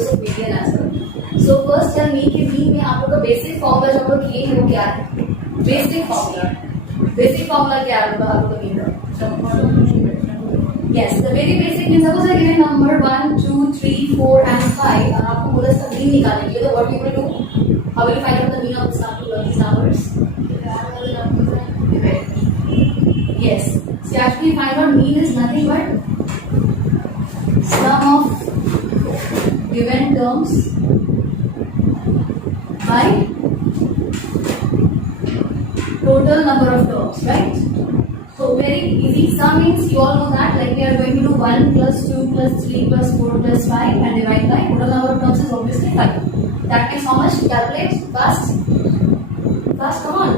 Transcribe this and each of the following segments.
calculus of median as well. So first tell me कि mean में आप लोग का basic formula जो आप लोग किए हैं वो क्या है? Basic formula क्या है आप लोग का mean का? Yes, the very basic means suppose I give a number 1, 2, 3, 4 and 5 और आपको बोला इसका mean निकालने के लिए तो what you will do? How will you find out the mean of these numbers? Yes, so actually find out mean is nothing but sum of given terms by total number of terms, right? So very easy. Sum means you all know that, like we are going to do 1 plus 2 plus 3 plus 4 plus 5 and divide by total number of terms is obviously 5. That means how much? Calculate fast. Fast, come on.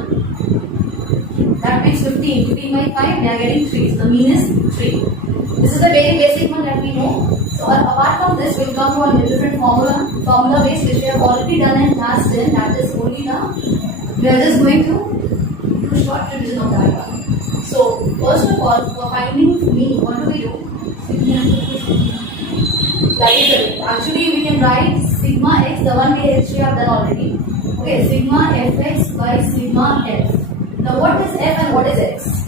That makes 15. 15 by 5, we are getting 3. So the mean is 3. This is a very basic one that we know. So apart from this, we will come to a different formula based which we have already done in class 10. That is only now. We are just going to do short revision of that one. So first of all, for finding mean, what do we do? That is it. Actually, we can write sigma x, the one we have done already. Okay, sigma fx by sigma f. Now what is f and what is x?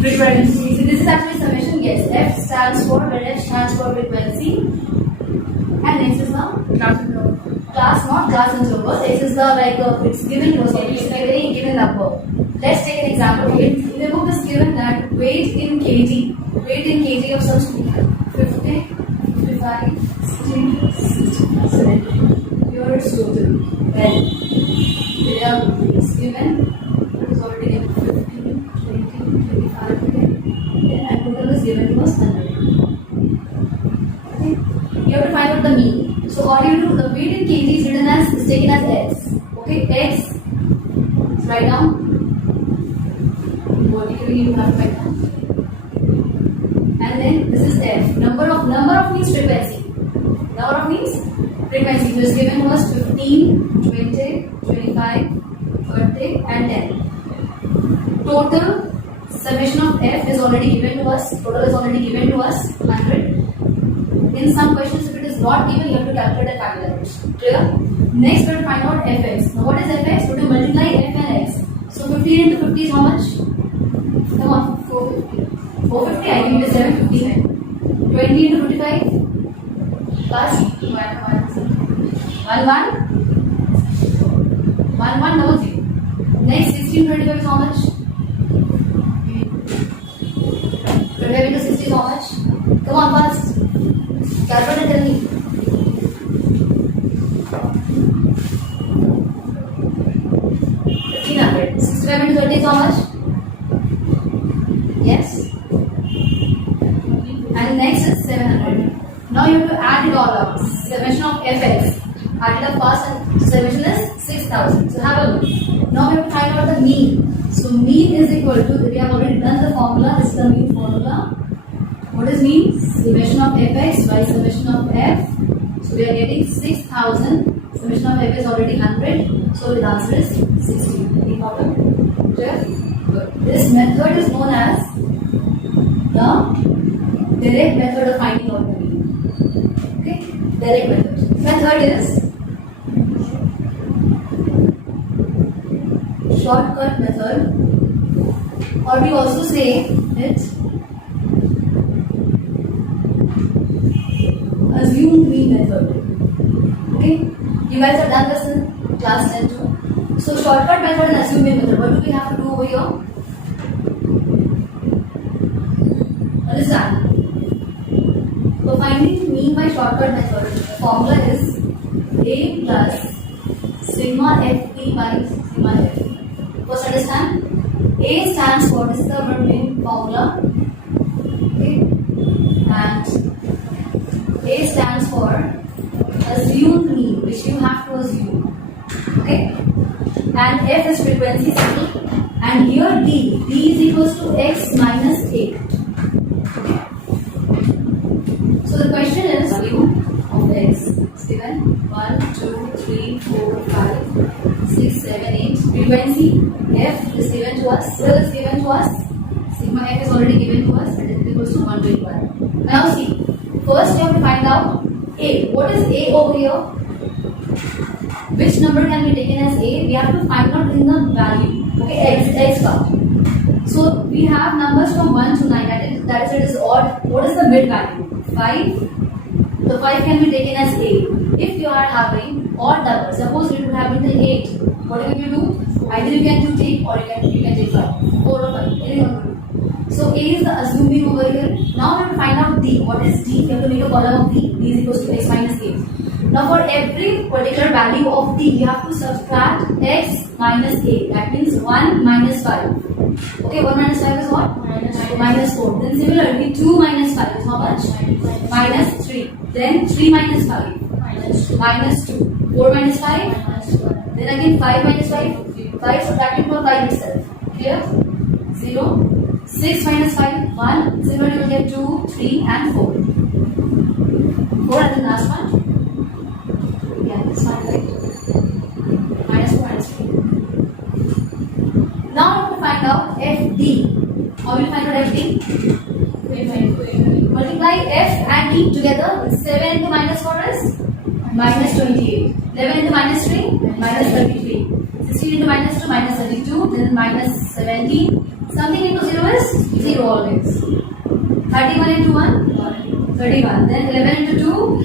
Frequency. So this is actually summation. Yes, f stands for, where f stands for frequency, and x is the class interval. X is the it's given to us. It's a very given number. Let's take an example. In the book is given that weight in kg of some student 50, 55, 60, 70. Here it's total. Then it's given. It is already given 15, 20, 25, 10, and total is given to us 100. Okay. You have to find out the mean. So what do you do? The weight in kg is taken as x. Okay, x. Write down. Vertically you have to write down. And then this is f. Number of means frequency. Number of means frequency. It is given to us 15, 20, 25, 30 and 10. Total summation of f is already given to us. Total is already given to us 100. In some questions, if it is not given, you have to calculate the factor values. Clear? Next, we will find out fx. Now, what is fx? We have to multiply f and x. So, 15 into 50 is how much? Come on, 450. 450, I think it is 750. 20 into 55 plus 1, 1, 0. Next, 16 25 is how much? 25 into 60 is how much? Come on, fast. Calculate and tell me. 1500. 65 into 30 is how much? Yes. And next is 700. Now you have to add it all up. Summation of fx. Add it up fast and summation is 6000. So have a look. Now we have to find out the mean. So mean is equal to, we have already done the formula. This is the mean formula. What is mean? Summation of fx by summation of f. So we are getting 6000. Summation of f is already 100. So the answer is 60. Any problem? Clear? Good. This method is known as the direct method of finding out the mean. Okay? Direct method. Method is shortcut method, or we also say it assumed mean method. Okay? You guys have done this in class 10 too. So shortcut method and assumed mean method. What do we have to do over here? Understand? For finding mean by shortcut method, the formula is a plus sigma ft by sigma f. First understand? A stands for, this is the main formula. Okay? And A stands for assumed mean, which you have to assume. Okay? And F is frequency cycle. And here D is equals to x minus A. Okay? So the question is value of x is given 1, 2, 3, 4, 5, 6, 7, 8. Frequency F is given to us. Still is given to us. Sigma F is already given to us. It is equals to 1 to 1. Now see. First, you have to find out A. What is A over here? Which number can be taken as A? We have to find out in the value. Okay, x part. So we have numbers from 1 to 9. That is, it is odd. What is the mid value? 5. The 5 can be taken as A. If you are having odd numbers, suppose it would have been till 8. What will you do? Either you can do take or you can take 5. 4 or 5. Any one will do. So A is the assuming over here. Now we have to find out D. What is D? We have to make a column of D. D is equals to x minus A. Now for every particular value of D, we have to subtract x minus A. That means 1 minus 5. Okay, 1 minus 5 is what? Minus 4. Then similarly, 2 minus 5 is how much? Minus 3. Then 3 minus 5. Minus 2. 4 minus 5. Then again 5 minus 5. 5 subtracted from 5 itself. Clear? 0. 6 minus 5, 1. Similarly, you will get 2, 3 and 4. 4 and the last one. Yeah, this one, right? Minus 4, minus 3. Now I want to find out FD. How will you find out FD? Multiply F and D together. 7 into minus 4 is minus 28. 11 into minus 3, minus 33. 16 into minus 2, minus 32. Then minus 17. Something into 0 is 0 always. 31 into 1, 31. Then 11 into 2,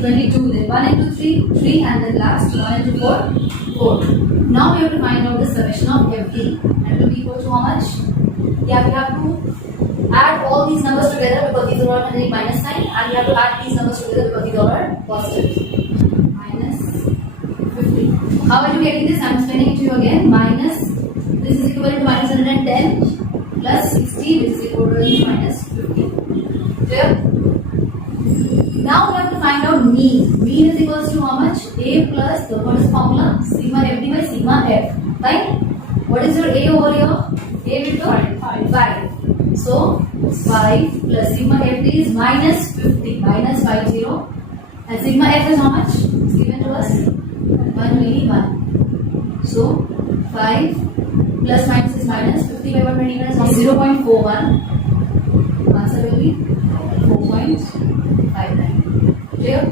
22. Then 1 into 3, 3. And then last 1 into 4, 4. Now we have to find out the summation of FD. And it will be equal to how much? Yeah, we have to add all these numbers together because these are all having minus sign. And we have to add these numbers together because these are positive. Minus 50. How are you getting this? I am explaining it to you again. Minus. This is equivalent to minus 110 plus 60, which is equivalent to minus 50. Clear? Now we have to find out mean. Mean is equals to how much? A plus the what is the formula? Sigma FD by sigma F. Right? What is your A over here? A will 5. So 5 plus sigma FD is minus 50. Minus 50. And sigma F is how much? It's given to us 121. So 5 plus minus is minus 50 by 121 is 0.41. Answer will be 4.59. Clear?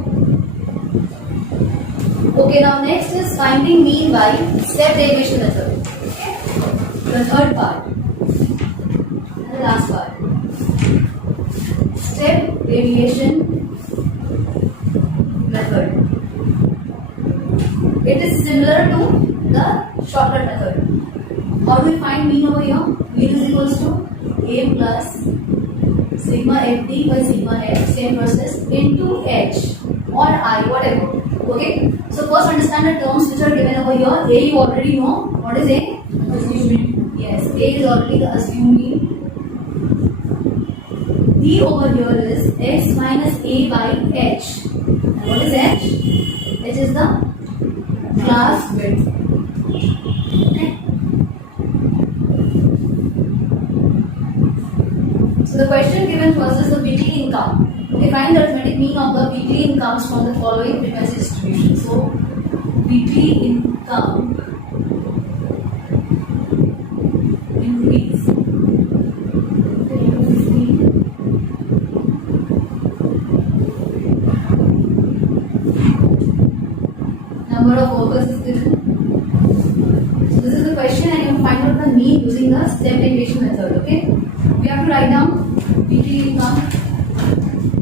Okay, now next is finding mean by step derivation method. The third part and the last part. Step derivation method. It is similar to the shortcut method. How do we find mean over here? Mean is equals to A plus sigma FD by sigma F, same process, into H or I, whatever. Okay? So first understand the terms which are given over here. A you already know. What is A? Assuming. Yes, A is already the assuming. D over here is X minus A by H. And what is H? H is the class width. Okay? So the question given to us is the weekly income. Okay, find the arithmetic mean of the weekly incomes from the following frequency distribution. So weekly income in rupees. Number of workers is given. So this is the question and you have to find out the mean using the step derivation method. Okay. We have to write down weekly income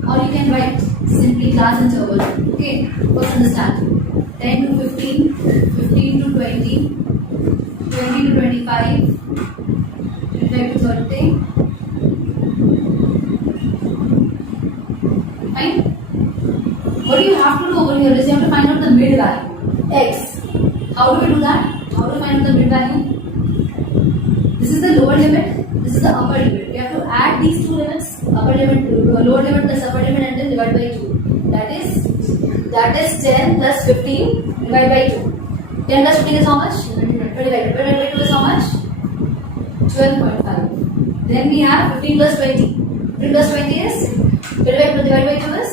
or you can write simply class interval. Okay, first understand 10 to 15, 15 to 20, 20 to 25, 25 to 30. Fine. What do you have to do over here is you have to find out the mid value x. How do we do that? How do we find out the mid value? This is the lower limit. This is the upper limit. We have to add these two limits, upper limit, lower limit plus upper limit, and then divide by 2. That is 10 plus 15 divided by 2. 10 plus 15 is how much? 25. Divided by 2 is how much? 12.5. Then we have 15 plus 20. 15 plus 20 is divided by 2 is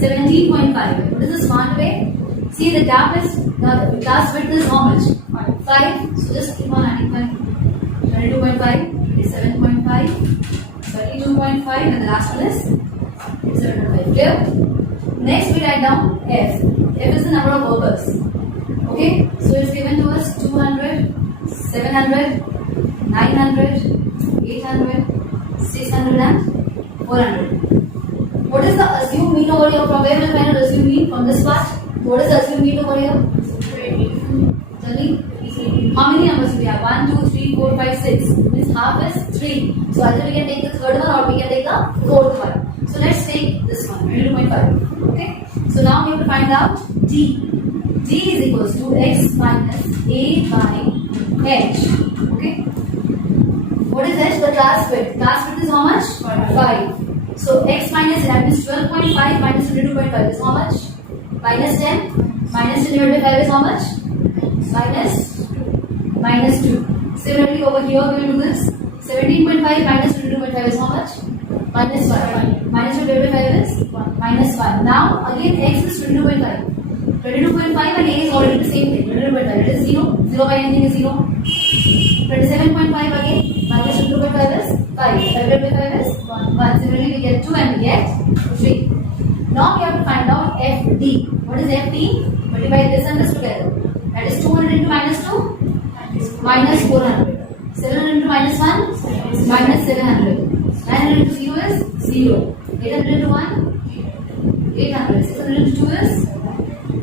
17.5. What is the smart way? See the gap is the class width is how much? 5. So just keep on adding 5. 22.5. 7.5, 32.5 and the last one is 7.5. Clear? Next we write down f. F is the number of workers. Okay, so it's given to us 200, 700, 900, 800, 600 and 400. What is the assumed mean over here? From where will I find out assumed mean? From this part. What is the assumed mean over here? Tell me. How many numbers do we have? 1, 2, 3, 4, 5, 6. Means half is 3. So either we can take the third one or we can take the fourth one. So let's take this one, 22.5. Okay. So now we have to find out D. D is equals to x minus a by h. Okay. What is h? The class width. Class width is how much? 5. So x minus, that means 12.5 minus 22.5 is how much? Minus 10. Minus 10 divided by 5 is how much? Minus 2. Similarly over here we will do this. 17.5 minus 22.5 is how much? Minus 1. Minus 2 divided by 5 is? Minus 1. Now again x is 22.5. 22.5 and a is already the same thing. 22.5 it is 0. 0 by anything is 0. 27.5 again. Minus 22.5 is 5. 5 divided by 5 is 1. Similarly we get 2 and we get 3. Now we have to find out FD. What is FD? Multiply this and this together. That is 200 into minus 2? Minus 400. 700 into minus 1? Minus 700. 900 into 0 is 0. 800 into 1? 800. 600 into 2 is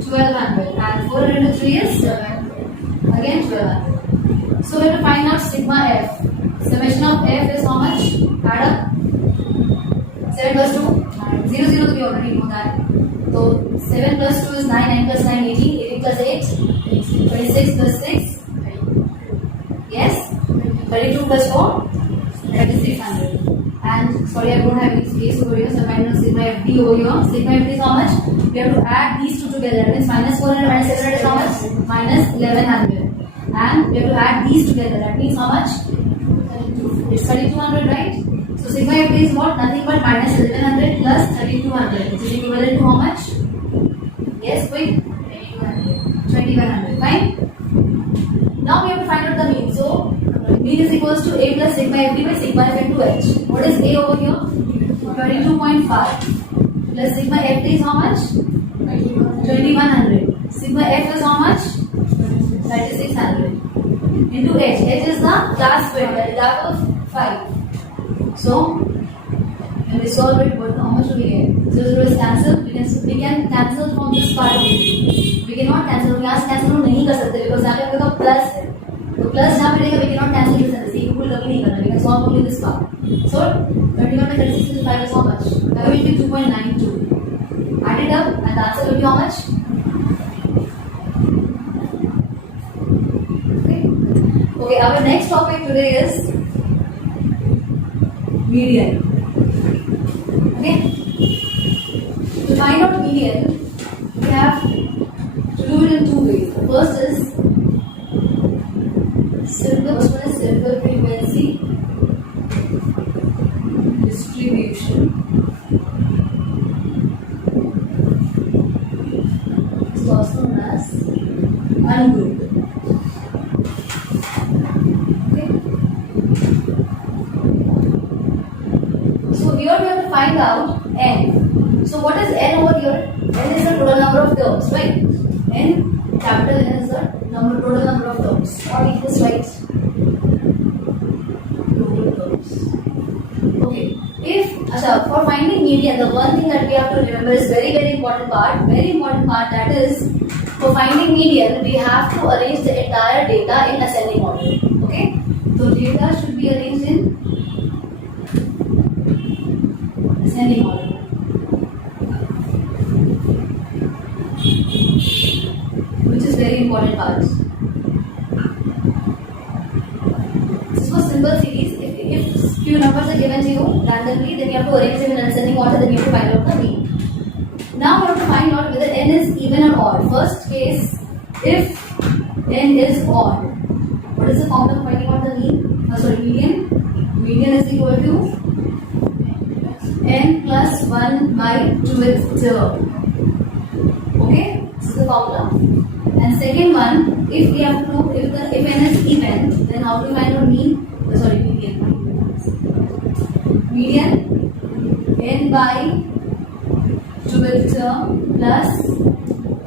1200. And 400 into 3 is? Again 1200. So we have to find out sigma f. Summation of f is how much? Add up. 7 plus 2? 0, 0 we already know that. So 7 plus 2 is 9, 9 plus 9, 18, 18 plus 8, 26 plus 6. Yes? 32 plus 4, 3600. And sorry, I don't have any space over here, so I'm finding sigma FD over here. Sigma FD is how much? We have to add these two together. That means minus 400 minus 700 is how much? Minus 1100. And we have to add these together. That means how much? It's 3200, right? So sigma FD is what? Nothing but minus 1100 plus 3200. Which is equivalent to how much? Yes, quick. 2100. Fine? Now we have to find out the mean. So mean is equals to a plus sigma FD by sigma f into h. What is a over here? 22.5 plus sigma FD is how much? 2100. Sigma f is how much? 3600 into h. H is the class width, that is that of 5. So when we solve it, how much do we get? 0, 0 is cancelled. We can cancel from this part only. We cannot cancel. We यहाँ से cancel नहीं कर सकते because यहाँ पे हमने तो plus है. तो plus जहाँ पे रहेगा we cannot cancel this and this. ये बिल्कुल कभी नहीं करना. We can solve only this part. So 21 by 36 into 5 is how much? That will be 2.92. Add it up and the answer will be how much? Okay, our next topic today is median. Okay, to find out median, we have to do it in two ways. The first is simple frequency distribution. It's also known as ungrouped. Here we have to find out n. So what is n over here? N is the total number of terms, right? N, capital N is the total number of terms. Or we just write total terms. Okay. For finding median, the one thing that we have to remember is very important part. That is, for finding median, we have to arrange the entire data in ascending order. Okay. So data should be arranged in ascending order. Which is very important part. This is for simple series. If few numbers are given to you randomly, then you have to arrange them in ascending order, then you have to find out the mean. Now we have to find out whether n is even or odd. First case, if n is odd, what is the formula for finding out the mean? Median. Median is equal to n plus 1 by 2th term. Okay, this is the formula. And second one, if we have to, if n is even, then how do we find out median? Median n by 2th term plus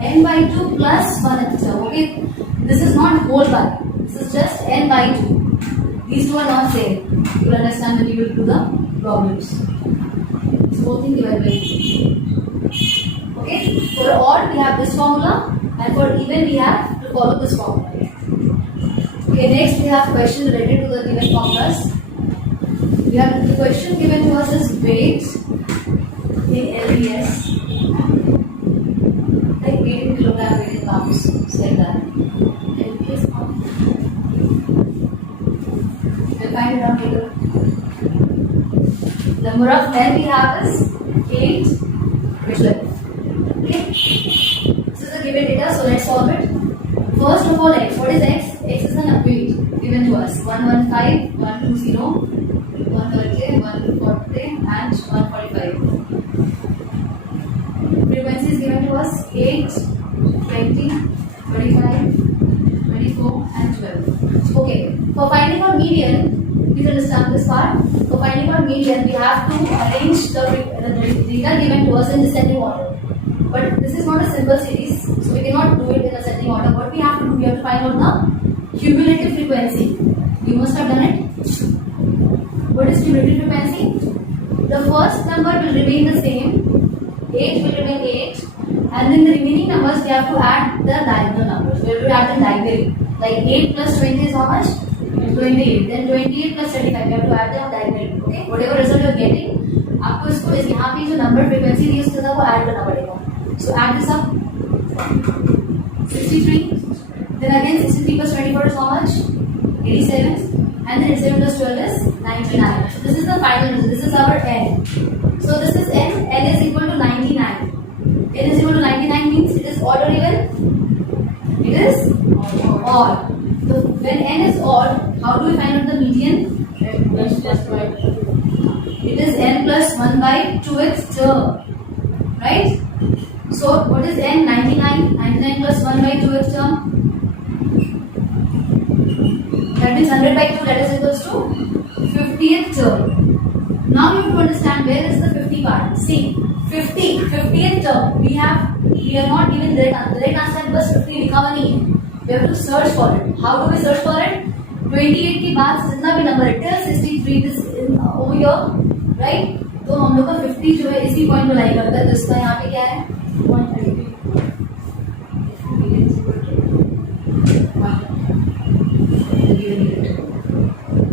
n by 2 plus 1th term. Okay, this is not whole bar. This is just n by 2. These two are not same. You will understand when you will do the problems. So both things divided by 2. Okay, for odd we have this formula, and for even we have to follow this formula. Okay, next we have question related to the given formulas. We have the question given to us is weight in LBS. Like weight in kilogram, weight in pounds, it's like that. LBS pound. We'll find it out later. The number of n we have is 8, which 12. Okay? This is the given data, so let's solve it. First of all, x. What is x? X is an weight given to us. 115, 120, 130, 140 and 145. Frequency is given to us 8, 20, 25, 24 and 12. Okay. For finding our median, please understand this part. For finding our median, we have to arrange the data given to us in descending order. But this is not a simple series, so we cannot do it in ascending order. What we have to do, we have to find out the cumulative frequency. You must have done it. What is cumulative frequency? The first number will remain the same, 8 will remain 8, and then the remaining numbers we have to add the diagonal numbers. We have to add them diagonally. Like 8 plus 20 is how much? 28. Then 28 plus 35, we have to add them diagonally. Okay? Whatever result you are getting, आपको इसको इस यहाँ पे जो number frequency दी उसके साथ वो add करना पड़ेगा. So add this up. 63. Then again 63 plus 24 is how much? 87. And then 87 plus 12 is 99. So this is the final result. This is our n. So this is n. N is equal to 99. N is equal to 99 means it is odd or even? It is odd. So when n is odd, how do we find out the median? It is n plus 1 by 2th term. Right? So what is n? 99. 99 plus 1 by 2th term. That means 100 by 2, that is equals to 50th term. Now you have to understand where is the 50 part. See, 50th term. We are not given direct answer बस 50 लिखा हुआ नहीं है. We have to search for it. How do we search for it? 28 के बाद जितना भी number है till 63 this over here, right? तो हम लोग का 50 जो है इसी पॉइंट पे लाई करता है. तो इसका यहाँ पे क्या है? 133.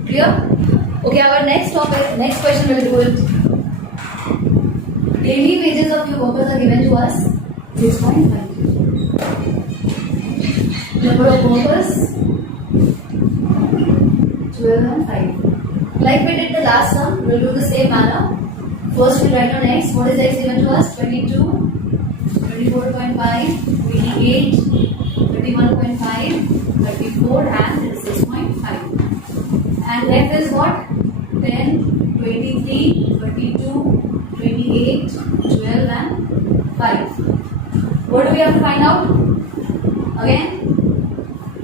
Clear? Okay, our next topic, next question will do it. Daily wages of your workers are given to us 6.5. Number of workers 12 and 5. Like we did the last sum, we will do the same manner. First we write on x. What is x given to us? 22, 24.5, 28, 31.5, 34 and 6.5. And f is what? 10, 23, 32, 28, 12 and 5. What do we have to find out? Again,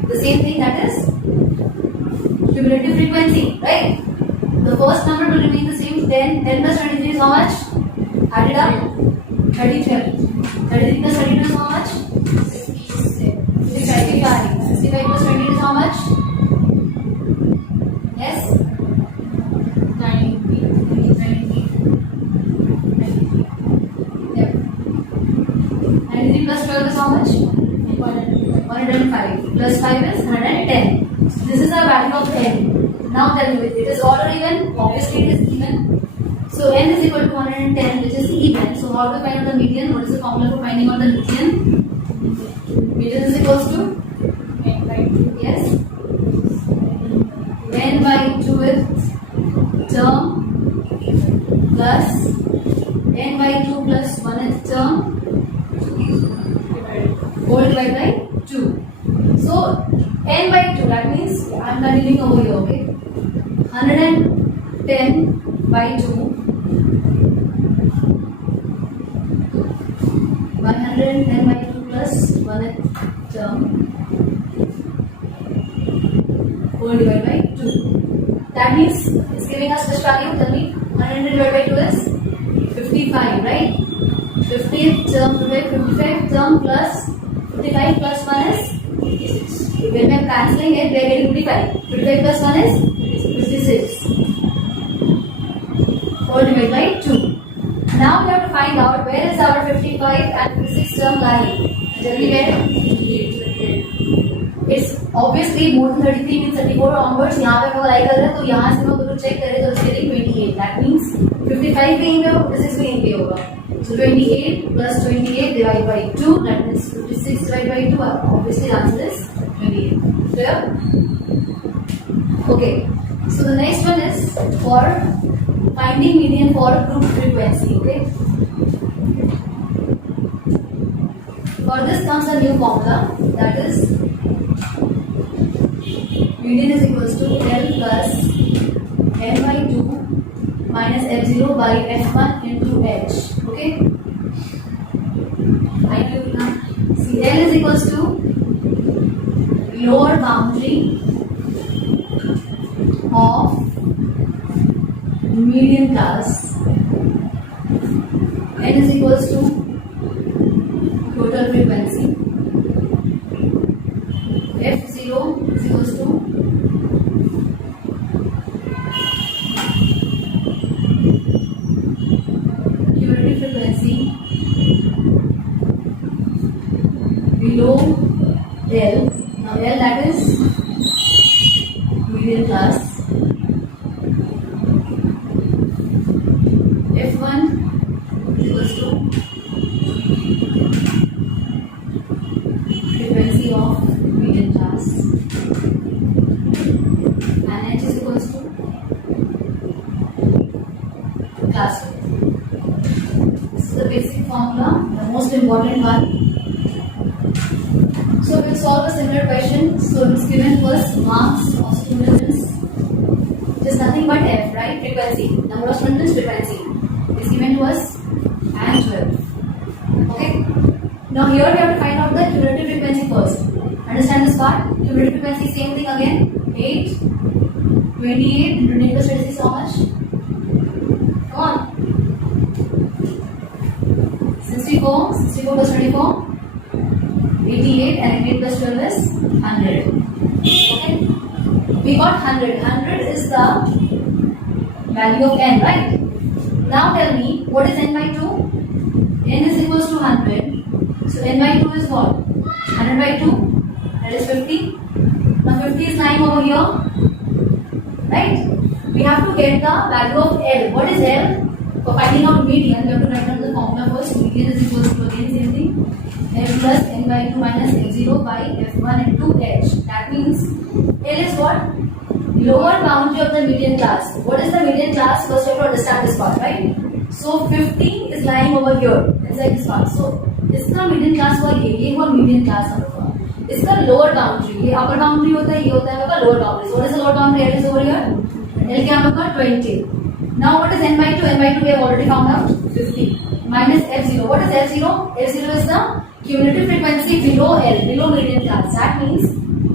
the same thing, that is cumulative frequency, right? The first number will remain the same. 10 plus 23 is how much? Add it up. 33. 33 plus 32 is how much? 65. 65 plus 20 is how much? Yes? 90. Yep. 93 plus 12 is how much? 105. Plus 5 is 110. So this is our value of n. Now tell me, it is odd or even? Obviously it is even. So n is equal to 110, which is even. So how to find out the median? What is the formula for finding out the median? Median is equals to n by 2. Yes. N by 2th term plus n by 2 plus 1th term whole divided by 2. So n by 2, that means I am continuing over here, okay? 110 by 2, 110 by 2 plus 1th term whole divided by 2. That means it's giving us which value? Tell me. 100 divided by 2 is 55, right? 50th term, 55th term plus 55 plus 1 is 56. When we are cancelling it, we are getting 55. 55 plus 1 is 56. 4 divided by 2. Now we have to find out where is our 55 and 56 term lying. Tell me where? It's obviously more than 33 means 34 onwards. यहाँ पे अगर लाई कर रहे हैं तो यहाँ से मैं तो check करें तो it's getting 28. That means 55 भी इनमें होगा, 56 भी इनमें होगा. So 28 plus 28 divided by 2, that means 56 divided by 2. Obviously the answer is 28. Clear? Okay. So the next one is for finding median for group frequency. Okay. For this comes a new formula, that is median is equals to L plus n by 2 minus f0 by f1 into h. Okay. I will now see L is equals to lower boundary of median class. N is equals to total frequency. F0 is equals to cumulative frequency below L. Now L, that is median class. F1 is equals to frequency of median class, and H is equals to class width. This is the basic formula, the most important one. So we'll solve a similar question. So it's given first marks of students. It is nothing but F, right? Frequency. Number of students, frequency. It's given to us and 12. Okay. Now here we have to find out the cumulative frequency first. Understand this part? Cumulative frequency, same thing again. 8, 28 into 10 plus 26 is how much? Come on. 64, 64 plus 24. 88 and 8 plus 12 is 100. Okay. We got 100. 100 is the value of n, right? Now tell me, what is n by 2? N is equals to 100. So n by 2 is what? 100 by 2? That is 50. Now 50 is lying over here. Right? We have to get the value of L. What is L? For finding out median, we have to write down the formula first. Median is equals to, again same thing, F plus n by 2 minus f0 by f1 into h. That means L is what? Lower boundary of the median class. What is the median class? First you have to understand this part, right? So 50 is lying over here, inside this part. So इसका median class हुआ ये हुआ median class हम लोग का. इसका lower boundary, ये upper boundary होता है, ये होता है हम लोग का lower boundary. So what is the lower boundary? L is over here. L क्या हम लोग का 20. Now what is n by 2? N by 2 we have already found out. 50 minus f0. What is f0? F0 is the cumulative frequency below L, below median class. That means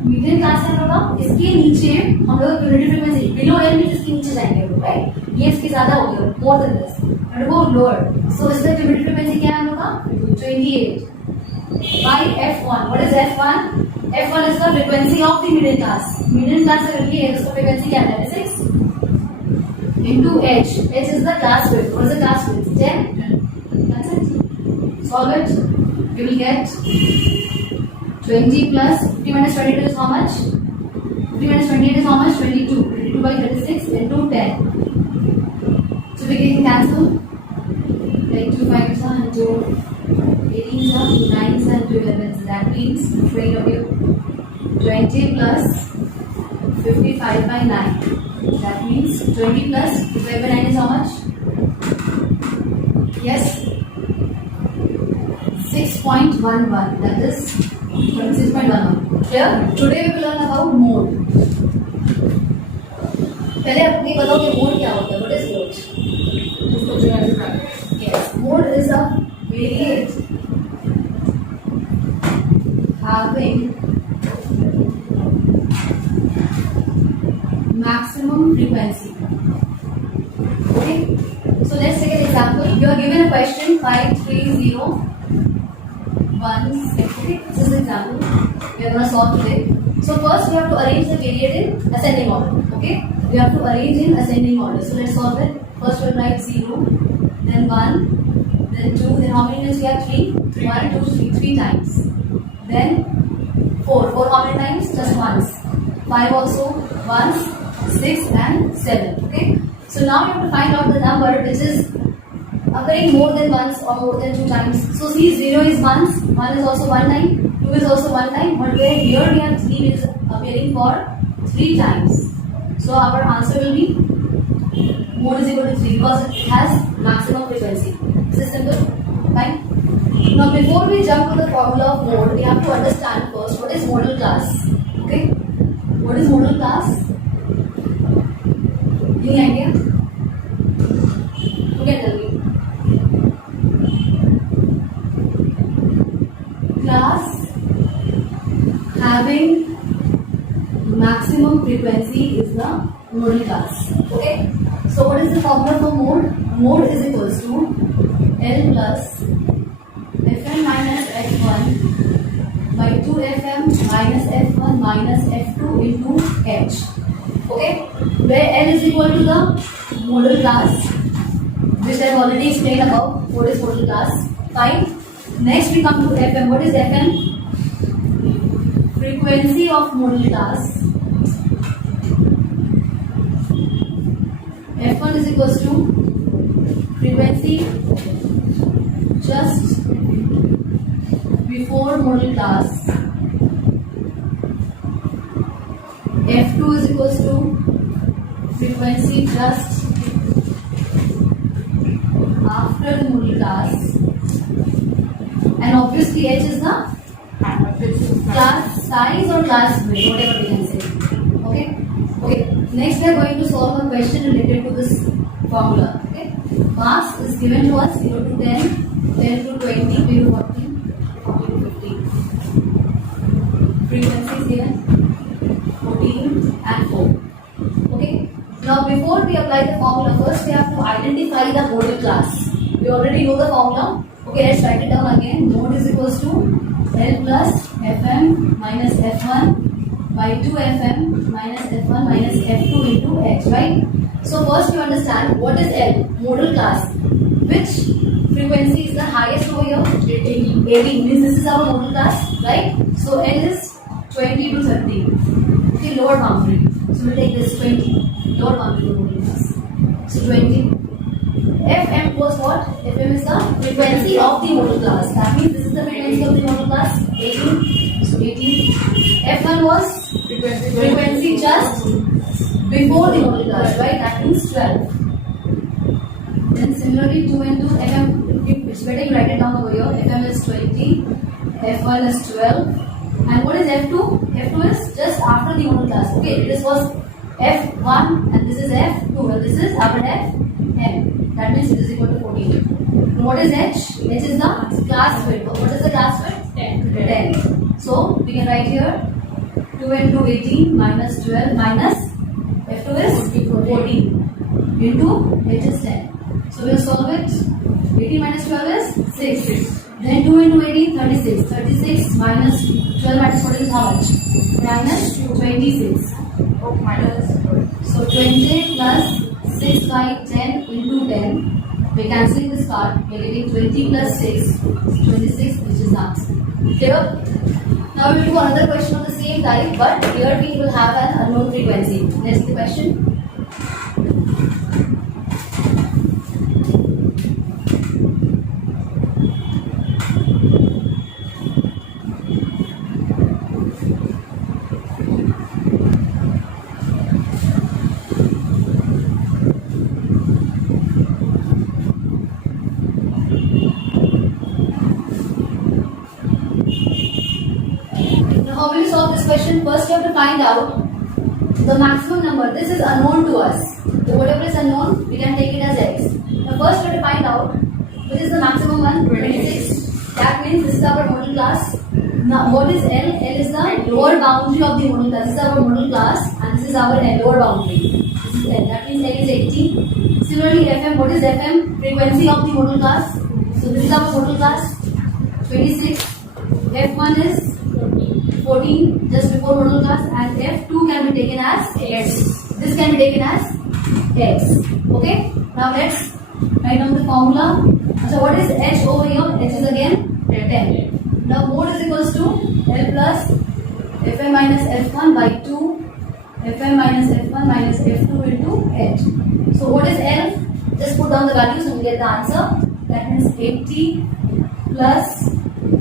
median class है हम लोग इसके नीचे हम लोग cumulative frequency below L means इसके नीचे जाएंगे हम लोग, right? ये इसके ज़्यादा हो गया, more than this. And go lower. So इसका cumulative frequency क्या है हम लोग का? 28 by f1. What is f1? f1 is the frequency of the median class. Median class अगर ये है तो उसका frequency क्या है? 6 into h. H is the class width. What is the class width? 10. That's it. Solve it. You will get 20 plus 50 minus 22 is how much? 50 minus 28 is how much? 22. 22 by 36 into 10. So we can cancel. Like 2 5s and 2 18s and 2 9s and 2 11s. That means, afraid of you, 20 plus 55 by 9. That means 20 plus 55 by 9 is how much? Yes. 6.11. That is 6.11. Clear? Today we will learn about mode. पहले आपको ये बताओ कि mode क्या होता है? What is mode? Yes. Mode is a variate having maximum frequency. Okay. So let's take an example. You are given a question 5, 3, 0, 1, 6. Okay, this is the example we are going to solve today. So first we have to arrange the period in ascending order. Okay, we have to arrange in ascending order. So let's solve it. First we'll write 0, then 1, then 2, then how many times we have 3? 1, 2, 3, 3 times. Then 4. 4 how many times? Just once. 5 also, once, 6 and 7. Okay. So now you have to find out the number which is occurring more than once or more than 2 times. So see, 0 is once, 1 is also 1 time, 2 is also 1 time, but where here we have 3 is appearing for 3 times. So our answer will be mode is equal to 3 because it has maximum frequency. This is simple, fine. Now before we jump to the formula of mode, we have to understand first what is modal class. Okay, what is modal class? Any idea? You can tell me. Class having maximum frequency is the modal class. Okay. So what is the formula for mode? Mode is equals to L plus Fm minus F1 by 2Fm minus F1 minus F2 into H. Okay. Where L is equal to the modal class, which I have already explained about. What is modal class? Fine. Next we come to Fm. What is Fm? Frequency of modal class. F1 is equals to frequency just before modal class. F2 is equals to frequency just after the modal class. And obviously H is the class size or class width, whatever we can say. Okay. Okay. Next we are going to solve a question related to this formula. Okay. Mass is given to us 0 to 10, 10 to 20, 0 to 40, 40 to 50. Frequency is given 14 and 4. Okay. Now before we apply the formula, first we have to identify the modal class. We already know the formula. Okay, let's write it down again. Mode is equals to L plus Fm minus F1 by 2Fm minus F1 minus F2 into H, right? So first you understand what is L, modal class. Which frequency is the highest over here? 80 means this is our modal class, right? So L is 20 to 30. Okay, lower boundary. So we'll take this 20, lower boundary of modal class. So 20. Fm was what? Fm is the frequency of the modal class. That means this is the frequency of the modal class. 18. So 18. F1 was frequency just before the modal class, right? That means 12. Then similarly 2 into Fm, it's better you write it down over here. Fm is 20, F1 is 12. And what is F2? F2 is just after the modal class. Okay, this was F1 and this is F2 and this is our Fm. That means it is equal to 14. And what is H? H is the class width. What is the class width? 10. So we can write here 2 into 18 minus 12 minus F2 is 14 into H is 10. So we will solve it. 18 minus 12 is 6. Then 2 into 18, 36. 36 minus 12 minus 14 is how much? Minus 26. Oh, minus. So 20 plus 6 by 10 into 10. We are cancelling this part. We are getting 20 plus 6. 26, which is the answer. Clear? Now we will do another question of the same type, but here we will have an unknown frequency. Let's see the question. How will you solve this question? First you have to find out the maximum number. This is unknown to us. So whatever is unknown, we can take it as x. Now first we have to find out which is the maximum one, 26. That means this is our modal class. Now what is L? L is the lower boundary of the modal class. This is our modal class and this is our lower boundary. This is L. That means L is 80. Similarly, FM, what is FM? Frequency of the modal class. So this is our modal class, 26. F1 is 14, just before modal class, and F2 can be taken as X. This can be taken as X. Okay? Now let's write down the formula. So what is H over here? H is again 10. Now mode is equals to L plus Fm minus F1 by 2 Fm minus F1 minus F2 into H. So what is L? Just put down the values and we get the answer. That means 80 plus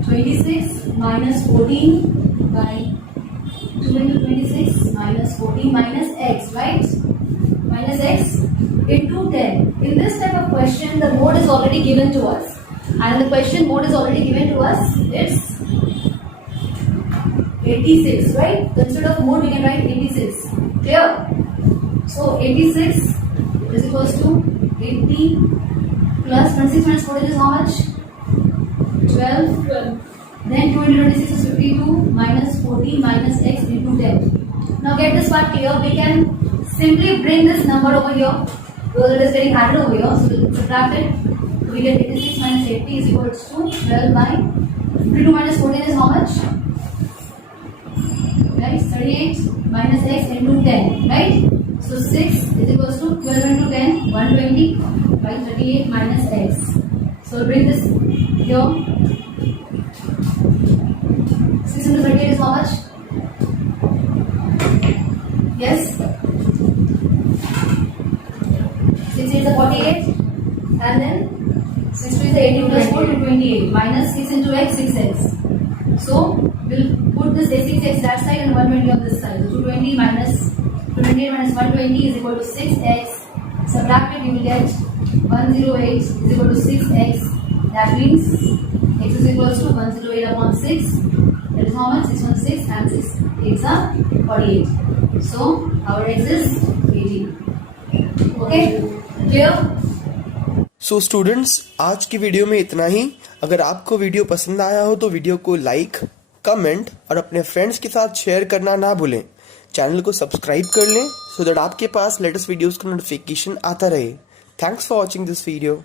26 minus 14 by 2 into 26 minus 14 minus X, right? Minus X into 10. In this type of question, the mode is already given to us. And the question mode is already given to us. It's 86, right? So instead of mode, we can write 86. Clear? So 86 is equals to 80 plus 26 minus 14 is how much? 12. Then 2 into 26 is 52 minus 14 minus X into 10. Now get this part clear. We can simply bring this number over here because it is getting added over here. So we'll subtract it. We get 86 minus 80 is equals to 12 by 52 minus 14 is how much? Right? 38 minus X into 10. Right? So 6 is equals to 12 into 10, 120 by 38 minus X. So we'll bring this here. 6 into 38 is how much? Yes? 6 is 48 and then 6 is 18 plus 4 to 28 minus 6 into X, 6X. So we'll put this 6X that side and 120 on this side. So 220 minus 228 minus 120 is equal to 6X. Subtract it, you will get 108 is equal to 6X. That means X is equals to 108 upon 6. That is how much? 6 on 6 and 6 8s are 48. So our X is 18. Okay? Clear? So students आज की video में इतना ही। अगर आपको video पसंद आया हो तो वीडियो को लाइक, कमेंट और अपने फ्रेंड्स के साथ शेयर करना ना भूलें। चैनल को सब्सक्राइब कर लें सो दैट आपके पास लेटेस्ट वीडियोस का नोटिफिकेशन आता रहे। Thanks for watching this video.